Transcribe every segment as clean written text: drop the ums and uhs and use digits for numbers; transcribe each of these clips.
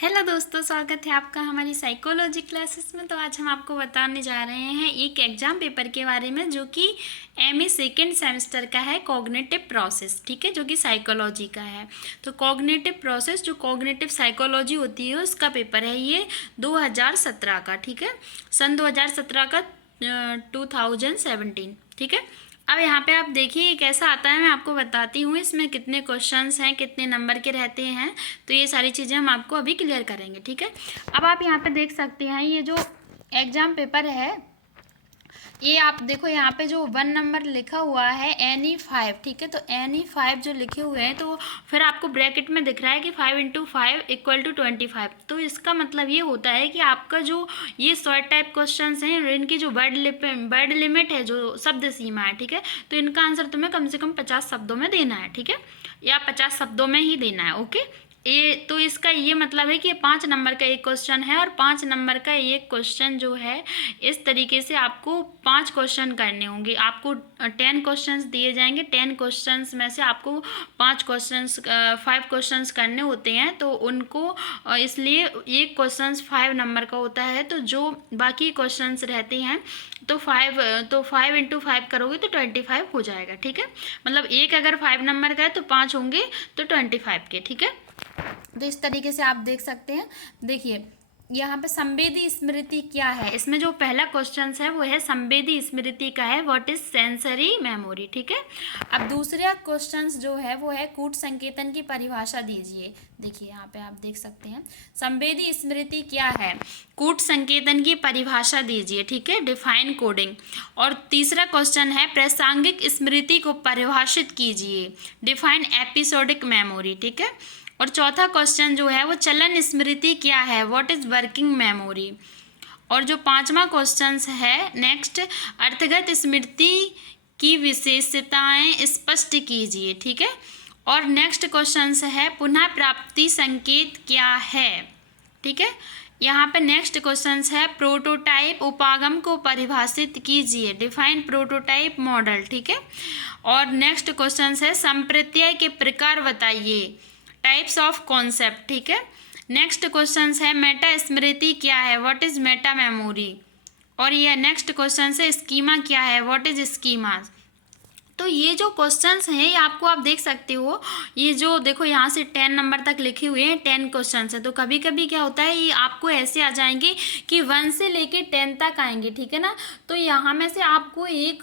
Hello दोस्तों, स्वागत है आपका हमारी साइकोलॉजी क्लासेस में। तो आज हम आपको बताने जा रहे हैं एक एग्जाम पेपर के बारे में जो कि एमए सेकेंड सेमेस्टर का है, कॉग्निटिव प्रोसेस। ठीक है, जो कि साइकोलॉजी का है। तो कॉग्निटिव प्रोसेस, जो कॉग्निटिव साइकोलॉजी होती है, उसका पेपर है ये 2017 का। ठीक है, सन 2017 का 2017। ठीक है, अब यहाँ पे आप देखिए ये कैसा आता है, मैं आपको बताती हूँ। इसमें कितने क्वेश्चंस हैं, कितने नंबर के रहते हैं, तो ये सारी चीज़ें हम आपको अभी क्लियर करेंगे। ठीक है, अब आप यहाँ पे देख सकते हैं ये जो एग्ज़ाम पेपर है, ये आप देखो यहाँ पे जो 1 नंबर लिखा हुआ है NE5। ठीक है, तो NE5 जो लिखे हुए हैं, तो फिर आपको ब्रैकेट में दिख रहा है कि 5 × 5 = 25। तो इसका मतलब ये होता है कि आपका जो ये शॉर्ट टाइप क्वेश्चंस हैं, इनकी जो वर्ड लिमिट है, जो शब्द सीमा है, ठीक है, तो इनका आंसर तुम्हें कम से कम 50 शब्दों में देना है। ठीक है, या 50 शब्दों में ही देना है। ओके, ये तो इसका ये मतलब है कि ये 5 नंबर का एक क्वेश्चन है, और 5 नंबर का एक क्वेश्चन जो है, इस तरीके से आपको 5 क्वेश्चन करने होंगे। आपको 10 क्वेश्चंस दिए जाएंगे। 10 क्वेश्चंस में से आपको 5 क्वेश्चंस करने होते हैं। तो उनको इसलिए एक क्वेश्चंस 5 नंबर का होता है। तो जो बाकी क्वेश्चंस रहते हैं, तो 5 × 5 करोगे तो 25 हो जाएगा। ठीक है, मतलब एक अगर 5 नंबर का है तो 5 होंगे तो 25 के। ठीक है, तो इस तरीके से आप देख सकते हैं। देखिए यहाँ पे संवेदी स्मृति क्या है, इसमें जो पहला क्वेश्चन है वो है संवेदी स्मृति का है, व्हाट इज सेंसरी मेमोरी। ठीक है, अब दूसरा क्वेश्चन जो है वो है कूट संकेतन की परिभाषा दीजिए। देखिए यहाँ पे आप देख सकते हैं संवेदी स्मृति क्या है, कूट संकेतन की परिभाषा दीजिए। ठीक है, डिफाइन कोडिंग। और तीसरा क्वेश्चन है प्रासंगिक स्मृति को परिभाषित कीजिए, डिफाइन एपिसोडिक मेमोरी। ठीक है, और चौथा क्वेश्चन जो है वो चलन स्मृति क्या है, व्हाट इज वर्किंग मेमोरी। और जो पांचवा क्वेश्चन है नेक्स्ट, अर्थगत स्मृति की विशेषताएं स्पष्ट कीजिए। ठीक है, और नेक्स्ट क्वेश्चन है पुनः प्राप्ति संकेत क्या है। ठीक है, यहाँ पे नेक्स्ट क्वेश्चन है प्रोटोटाइप उपागम को परिभाषित कीजिए, डिफाइन प्रोटोटाइप मॉडल। ठीक है, और नेक्स्ट क्वेश्चन है संप्रत्यय के प्रकार बताइए, टाइप्स ऑफ कॉन्सेप्ट। ठीक है, नेक्स्ट क्वेश्चन है मेटा स्मृति क्या है, व्हाट इज मेटा मेमोरी। और ये नेक्स्ट क्वेश्चन है स्कीमा क्या है, व्हाट इज स्कीमा। तो ये जो क्वेश्चंस हैं ये आपको आप देख सकते हो, ये जो देखो यहाँ से 10 नंबर तक लिखे हुए हैं, 10 क्वेश्चंस है। तो कभी कभी क्या होता है, ये आपको ऐसे आ जाएंगे कि 1 से लेके 10 तक आएंगे। ठीक है ना, तो यहाँ में से आपको एक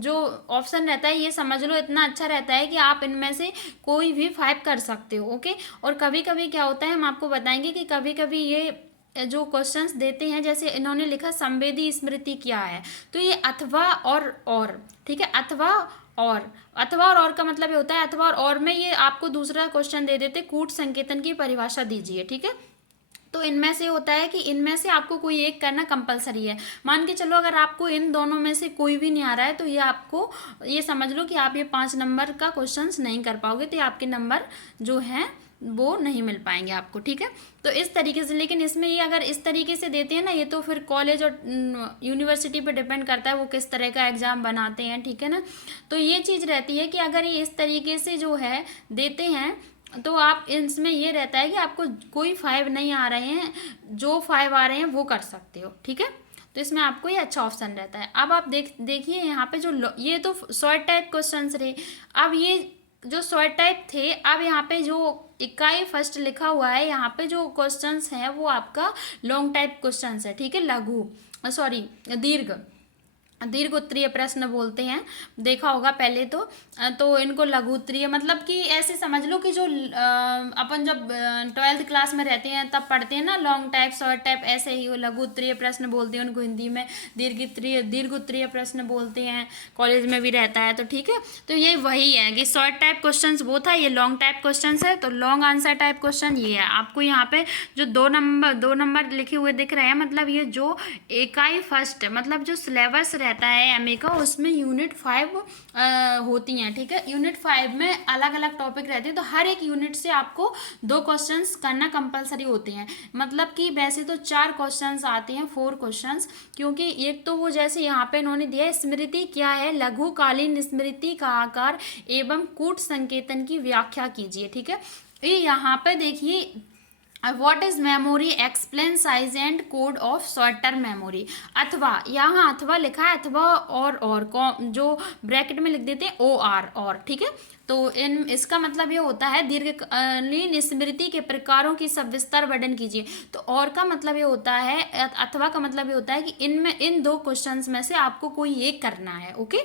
जो ऑप्शन रहता है, ये समझ लो इतना अच्छा रहता है कि आप इनमें से कोई भी 5 कर सकते हो। ओके, और कभी कभी क्या होता है, हम आपको बताएंगे कि कभी कभी ये जो क्वेश्चंस देते हैं, जैसे इन्होंने लिखा संवेदी स्मृति क्या है, तो ये अथवा और ठीक है, अथवा और का मतलब ये होता है, अथवा और में ये आपको दूसरा क्वेश्चन दे देते कूट संकेतन की परिभाषा दीजिए। ठीक है, तो इनमें से होता है कि इनमें से आपको कोई एक करना कंपलसरी है। मान के चलो अगर आपको इन दोनों में से कोई भी नहीं आ रहा है, तो ये आपको ये समझ लो कि आप ये 5 नंबर का क्वेश्चन नहीं कर पाओगे, तो ये आपके नंबर जो हैं वो नहीं मिल पाएंगे आपको। ठीक है, तो इस तरीके से, लेकिन इसमें ये अगर इस तरीके से देते हैं ना, ये तो फिर कॉलेज और यूनिवर्सिटी पे डिपेंड करता है वो किस तरह का एग्ज़ाम बनाते हैं। ठीक है ना, तो ये चीज़ रहती है कि अगर ये इस तरीके से जो है देते हैं, तो आप इसमें ये रहता है कि आपको कोई 5 नहीं आ रहे हैं, जो 5 आ रहे हैं वो कर सकते हो। ठीक है, तो इसमें आपको ये अच्छा ऑप्शन रहता है। अब आप देखिए यहाँ पे जो ये तो शॉर्ट टाइप क्वेश्चंस रहे। अब ये जो शॉर्ट टाइप थे, अब यहाँ पे जो इकाई फर्स्ट लिखा हुआ है, यहाँ पे जो क्वेश्चंस हैं वो आपका लॉन्ग टाइप क्वेश्चंस है। ठीक है, लघु सॉरी दीर्घ उत्तरीय प्रश्न बोलते हैं, देखा होगा पहले तो इनको लघु उत्तरीय, मतलब कि ऐसे समझ लो कि जो अपन जब 12th क्लास में रहते हैं तब पढ़ते हैं ना, लॉन्ग टाइप शॉर्ट टाइप, ऐसे ही वो लघु उत्तरीय प्रश्न बोलते हैं उनको हिंदी में, दीर्घ उत्तरीय प्रश्न बोलते हैं, कॉलेज में भी रहता है। तो ठीक है, तो ये वही है कि शॉर्ट टाइप क्वेश्चन वो था, ये लॉन्ग टाइप क्वेश्चन है। तो लॉन्ग आंसर टाइप क्वेश्चन ये है। आपको यहाँ पे जो 2 नंबर लिखे हुए दिख रहे हैं, मतलब ये जो इकाई फर्स्ट, मतलब जो सिलेबस रहता है एमए का, उसमें यूनिट 5 होती हैं। ठीक है, यूनिट 5 में अलग अलग टॉपिक रहते हैं, तो हर एक यूनिट से आपको 2 क्वेश्चंस करना कंपलसरी होते हैं। मतलब कि वैसे तो 4 क्वेश्चंस आते हैं, 4 क्वेश्चंस, क्योंकि एक तो वो जैसे यहाँ पे इन्होंने दिया है स्मृति क्या है, लघुकालीन स्मृति का आकार एवं कूट संकेतन की व्याख्या कीजिए। ठीक है, ये यहाँ पे देखिए what is memory, explain size and code of short term memory. अथवा, यहाँ अथवा लिखा है, अथवा और जो ब्रैकेट में लिख देते हैं OR और, ठीक है। तो इसका मतलब ये होता है दीर्घकालीन स्मृति के प्रकारों की सविस्तार वर्णन कीजिए। तो और का मतलब ये होता है, अथवा का मतलब ये होता है कि इन दो क्वेश्चंस में से आपको कोई एक करना है। ओके,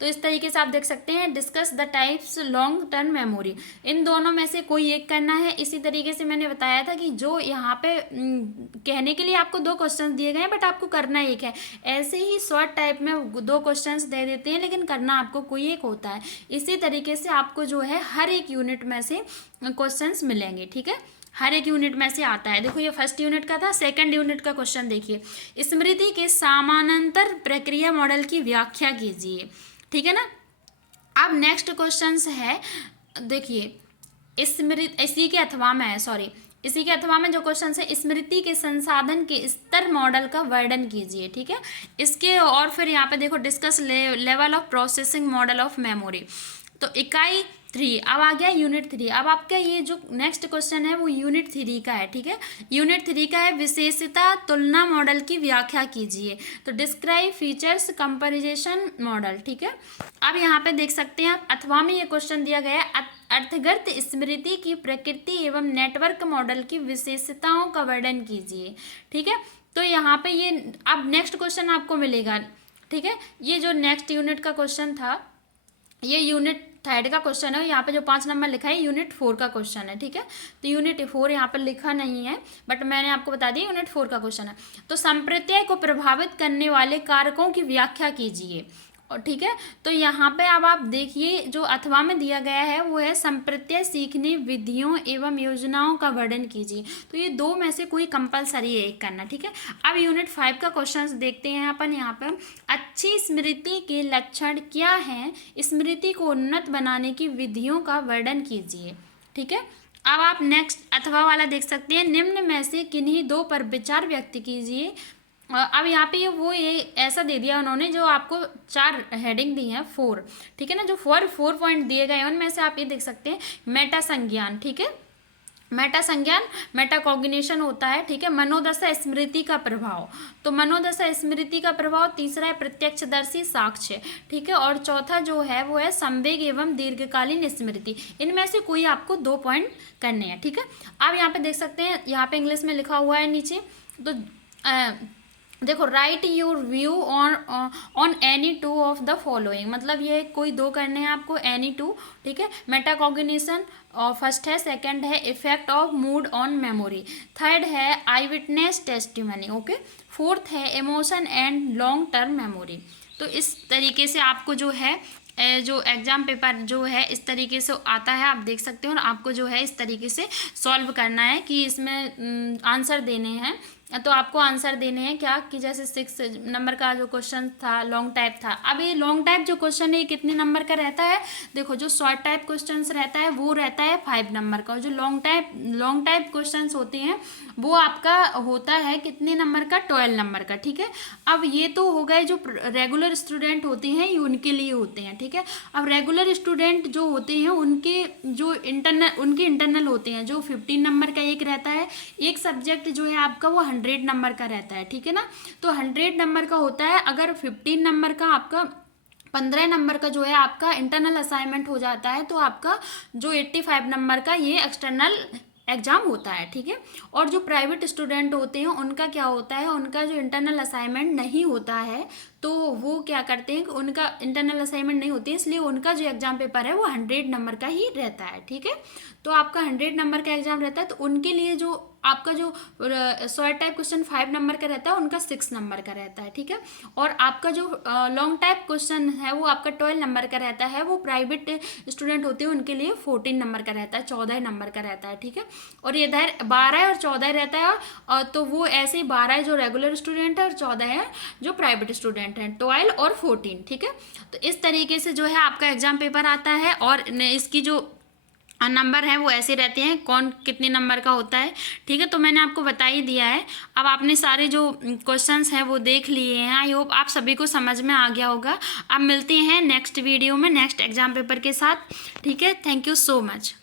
तो इस तरीके से आप देख सकते हैं, discuss the types long term memory, इन दोनों में से कोई एक करना है। इसी तरीके से मैंने बताया था कि जो यहाँ पे कहने के लिए आपको दो क्वेश्चंस दिए गए हैं, बट आपको करना एक है। ऐसे ही शॉर्ट टाइप में दो क्वेश्चंस दे देते हैं, लेकिन करना आपको कोई एक होता है। इसी तरीके से आपको जो है हर एक यूनिट में से क्वेश्चंस मिलेंगे, ठीक है, हर एक यूनिट में से आता है। देखो ये फर्स्ट यूनिट का था, सेकंड यूनिट का क्वेश्चन देखिए, स्मृति के समानांतर प्रक्रिया मॉडल की व्याख्या कीजिए, ठीक है ना। अब नेक्स्ट क्वेश्चन है, देखिए स्मृति, इसी के अथवा में जो क्वेश्चन है, स्मृति के संसाधन के स्तर मॉडल का वर्णन कीजिए, ठीक है। इसके और फिर यहाँ पे देखो, discuss level of processing model of memory. तो इकाई 3, अब आ गया यूनिट 3। अब आपका ये जो नेक्स्ट क्वेश्चन है वो यूनिट 3 का है, ठीक है। यूनिट 3 का है, विशेषता तुलना मॉडल की व्याख्या कीजिए। तो डिस्क्राइब फीचर्स कंपैरिजन मॉडल, ठीक है। अब यहाँ पे देख सकते हैं आप, अथवा में ये क्वेश्चन दिया गया है, अर्थगत स्मृति की प्रकृति एवं नेटवर्क मॉडल की विशेषताओं का वर्णन कीजिए, ठीक है। तो यहाँ पे ये अब नेक्स्ट क्वेश्चन आपको मिलेगा, ठीक है। ये जो नेक्स्ट यूनिट का क्वेश्चन था, ये यूनिट 3 का क्वेश्चन है। यहाँ पे जो 5 नंबर लिखा है यूनिट 4 का क्वेश्चन है, ठीक है। तो यूनिट 4 यहाँ पर लिखा नहीं है, बट मैंने आपको बता दिया यूनिट 4 का क्वेश्चन है। तो संप्रत्यय को प्रभावित करने वाले कारकों की व्याख्या कीजिए, और ठीक है। तो यहाँ पे अब आप देखिए, जो अथवा में दिया गया है वो है संप्रत्यय सीखने विधियों एवं योजनाओं का वर्णन कीजिए। तो ये दो में से कोई कंपलसरी एक करना, ठीक है। अब यूनिट 5 का क्वेश्चन देखते हैं अपन। यहाँ पे अच्छी स्मृति के लक्षण क्या हैं, स्मृति को उन्नत बनाने की विधियों का वर्णन कीजिए, ठीक है। अब आप नेक्स्ट अथवा वाला देख सकते हैं, निम्न में से किन्हीं दो पर विचार व्यक्त कीजिए। अब यहाँ पे ये ऐसा दे दिया उन्होंने, जो आपको 4 हेडिंग दी हैं, 4, ठीक है ना। जो 4 पॉइंट दिए गए हैं उनमें से आप ये देख सकते हैं, मेटा संज्ञान, ठीक है, मेटा संज्ञान, मेटा कॉग्निशन होता है, ठीक है। मनोदशा स्मृति का प्रभाव, तो मनोदशा स्मृति का प्रभाव। तीसरा है प्रत्यक्षदर्शी साक्ष्य, ठीक है। और चौथा जो है वो है संवेग एवं दीर्घकालीन स्मृति। इनमें से कोई आपको 2 पॉइंट करने हैं, ठीक है। अब यहाँ पे देख सकते हैं, यहाँ पे इंग्लिश में लिखा हुआ है नीचे, तो देखो, right your view on any 2 of the following, मतलब ये कोई 2 करने हैं आपको, एनी 2, ठीक है। मेटाकॉग्निशन और फर्स्ट है, सेकंड है effect of mood on memory, third है आई विटनेस टेस्टिमनी, ओके, फोर्थ है emotion and long term memory. तो इस तरीके से आपको जो है जो एग्ज़ाम पेपर जो है इस तरीके से आता है, आप देख सकते हो। और आपको जो है इस तरीके से सॉल्व करना है कि इसमें आंसर देने हैं। तो आपको आंसर देने हैं क्या, कि जैसे 6 नंबर का जो क्वेश्चन था लॉन्ग टाइप था। अब ये लॉन्ग टाइप जो क्वेश्चन है कितने नंबर का रहता है, देखो जो शॉर्ट टाइप क्वेश्चन रहता है वो रहता है 5 नंबर का, और जो लॉन्ग टाइप क्वेश्चन होते हैं वो आपका होता है कितने नंबर का, 12 नंबर का, ठीक है। अब ये तो हो गए जो रेगुलर स्टूडेंट होते हैं, ये उनके लिए होते हैं, ठीक है। अब रेगुलर स्टूडेंट जो होते हैं उनके जो इंटरनल होते हैं, जो 15 नंबर का एक रहता है, एक सब्जेक्ट जो है आपका वो 100 नंबर का रहता है, ठीक है ना। तो 100 नंबर का होता है, अगर 15 नंबर का आपका 15 नंबर का जो है आपका इंटरनल असाइनमेंट हो जाता है, तो आपका जो 85 नंबर का ये एक्सटर्नल एग्जाम होता है, ठीक है। और जो प्राइवेट स्टूडेंट होते हैं उनका क्या होता है, उनका जो इंटरनल असाइनमेंट नहीं होता है, तो वो क्या करते हैं कि उनका इंटरनल असाइनमेंट नहीं होती है, इसलिए उनका जो एग्जाम पेपर है वो 100 नंबर का ही रहता है, ठीक है। तो आपका 100 नंबर का एग्जाम रहता है, तो उनके लिए जो आपका जो शॉर्ट टाइप क्वेश्चन 5 नंबर का रहता है, उनका 6 नंबर का रहता है, ठीक है। और आपका जो लॉन्ग टाइप क्वेश्चन है वो आपका 12 नंबर का रहता है, वो प्राइवेट स्टूडेंट होते हैं उनके लिए 14 नंबर का रहता है, 14 नंबर का रहता है, ठीक है। और ये इधर 12 और 14 रहता है, और तो वो ऐसे 12 जो रेगुलर स्टूडेंट है और 14 है जो प्राइवेट स्टूडेंट हैं, 12 और 14, ठीक है। तो इस तरीके से जो है आपका एग्जाम पेपर आता है, और इसकी जो नंबर है वो ऐसे रहते हैं, कौन कितने नंबर का होता है, ठीक है। तो मैंने आपको बता ही दिया है। अब आपने सारे जो क्वेश्चंस हैं वो देख लिए हैं, आई होप आप सभी को समझ में आ गया होगा। अब मिलते हैं नेक्स्ट वीडियो में नेक्स्ट एग्जाम पेपर के साथ, ठीक है। Thank you so much.